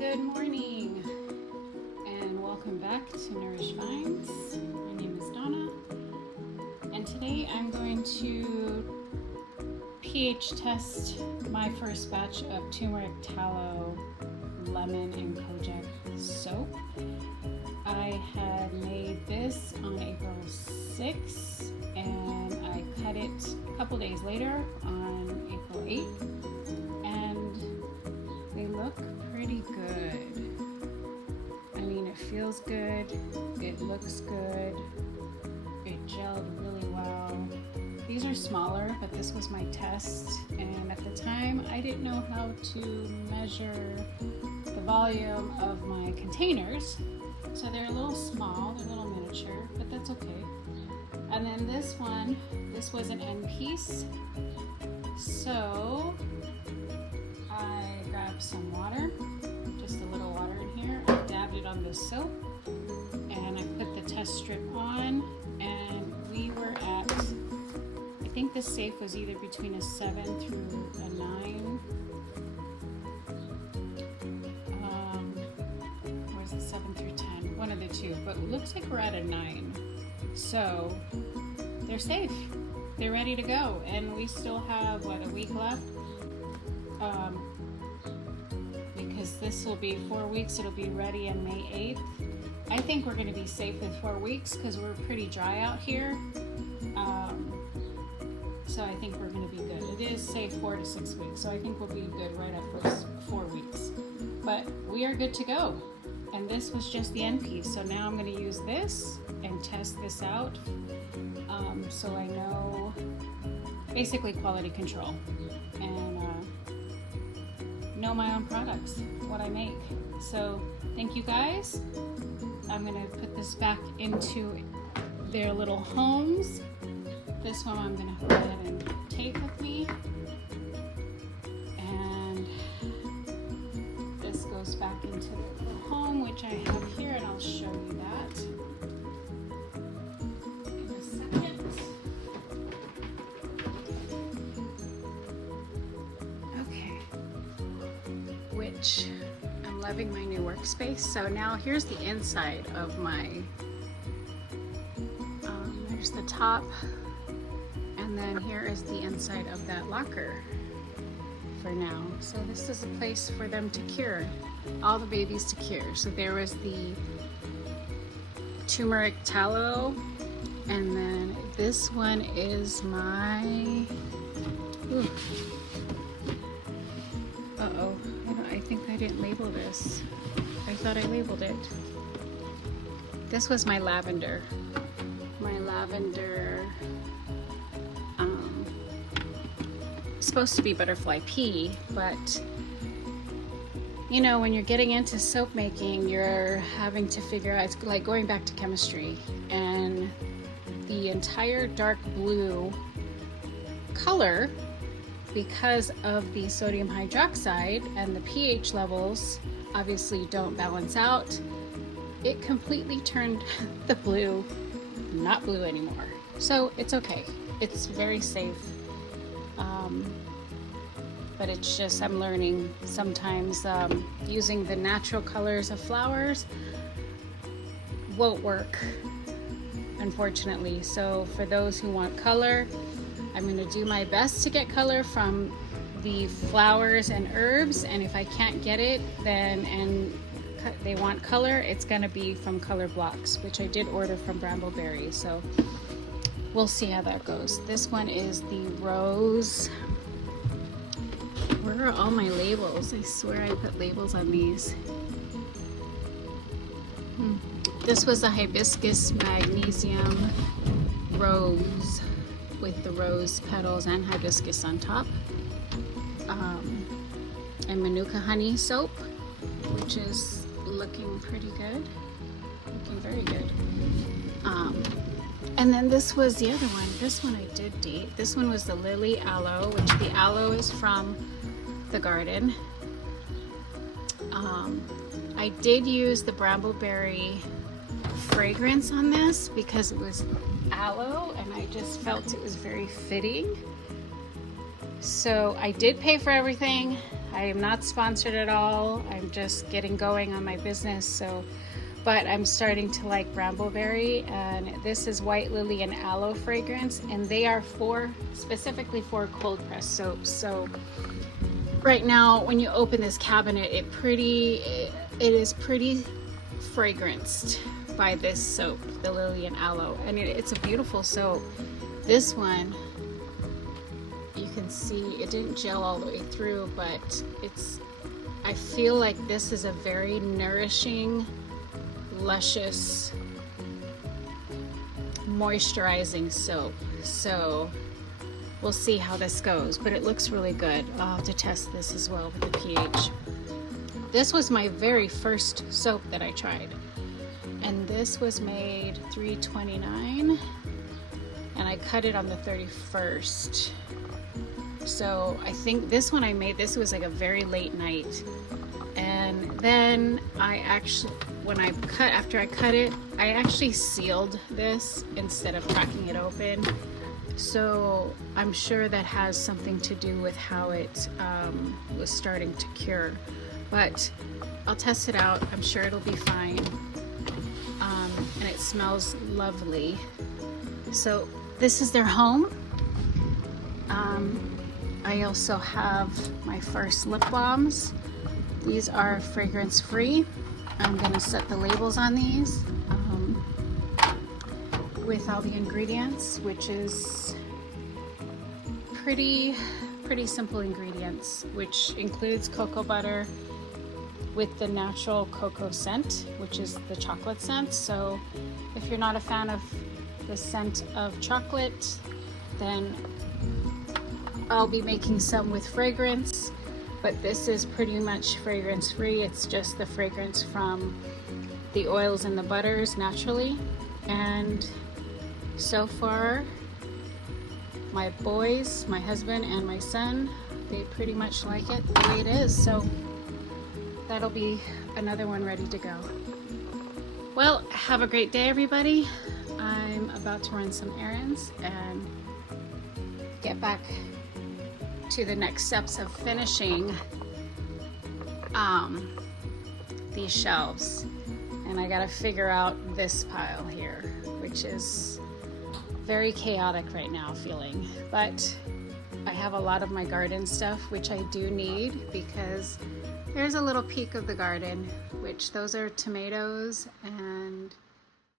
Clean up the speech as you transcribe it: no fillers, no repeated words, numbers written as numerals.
Good morning and welcome back to Nourish Vines. My name is Donna and today I'm going to pH test my first batch of turmeric, tallow, lemon, and kojic soap. I had made this on April 6th and I cut it a couple days later on April 8th and they look pretty good. I mean, it feels good, it looks good, it gelled really well. These are smaller, but this was my test, and at the time I didn't know how to measure the volume of my containers, so they're a little small, they're a little miniature, but that's okay. And then this one, this was an end piece, so I grabbed some water, just a little water in here. I dabbed it on the soap and I put the test strip on, and we were at, I think the safe was either between a 7 through a 9. Or is it 7 through 10? One of the two, but it looks like we're at a 9. So they're safe. They're ready to go, and we still have, what, a week left? Because this will be 4 weeks, it'll be ready on May 8th. I think we're going to be safe with 4 weeks because we're pretty dry out here. So I think we're going to be good. It is safe 4 to 6 weeks, so I think we'll be good right after 4 weeks. But we are good to go. And this was just the end piece. So now I'm going to use this and test this out. So I know basically quality control and know my own products, what I make. So thank you guys. I'm going to put this back into their little homes. This one I'm going to go ahead and take with me. And this goes back into the little home, which I have here, and I'll show you that in a second. Okay. Which I'm loving my new workspace. So now here's the inside of my, there's the top, and then here is the inside of that locker for now. So this is a place for them to cure, all the babies to cure. So there was the turmeric tallow, and then this one is my, uh-oh, I think I didn't label this. I thought I labeled it. This was my lavender. My lavender, supposed to be butterfly pea, but you know, when you're getting into soap making, you're having to figure out, it's like going back to chemistry, and the entire dark blue color, because of the sodium hydroxide and the pH levels obviously don't balance out, it completely turned the blue not blue anymore. So it's okay, it's very safe, but it's just, I'm learning sometimes using the natural colors of flowers won't work, unfortunately. So for those who want color, I'm going to do my best to get color from the flowers and herbs, and if I can't get it, then they want color, it's going to be from color blocks, which I did order from Brambleberry, so we'll see how that goes. This one is the rose. Where are all my labels? I swear I put labels on these. This was a hibiscus magnesium rose with the rose petals and hibiscus on top. And Manuka honey soap, which is looking pretty good, looking very good. And then this was the other one. This one I did date. This one was the lily aloe, which the aloe is from the garden. I did use the Brambleberry fragrance on this because it was aloe, and I just felt it was very fitting. So I did pay for everything. I am not sponsored at all. I'm just getting going on my business, but I'm starting to like Brambleberry, and this is White Lily and Aloe fragrance, and they are specifically for cold press soaps. So right now, when you open this cabinet, it is pretty fragranced by this soap, the Lily and Aloe, and it's a beautiful soap. This one, you can see it didn't gel all the way through, but I feel like this is a very nourishing, luscious, moisturizing soap. So we'll see how this goes, but it looks really good. I'll have to test this as well with the pH. This was my very first soap that I tried, and this was made 3/29, and I cut it on the 31st. So I think this one I made, this was like a very late night, and then after I cut it, I actually sealed this instead of cracking it open. So I'm sure that has something to do with how it was starting to cure. But I'll test it out. I'm sure it'll be fine. And it smells lovely. So this is their home. I also have my first lip balms. These are fragrance free. I'm gonna set the labels on these with all the ingredients, which is pretty simple ingredients, which includes cocoa butter with the natural cocoa scent, which is the chocolate scent. So if you're not a fan of the scent of chocolate, then I'll be making some with fragrance, but this is pretty much fragrance free. It's just the fragrance from the oils and the butters naturally. And so far, my boys, my husband and my son, they pretty much like it the way it is. So that'll be another one ready to go. Well, have a great day, everybody. I'm about to run some errands and get back to the next steps of finishing these shelves. And I gotta figure out this pile here, which is very chaotic right now feeling. But I have a lot of my garden stuff, which I do need, because there's a little peek of the garden, which those are tomatoes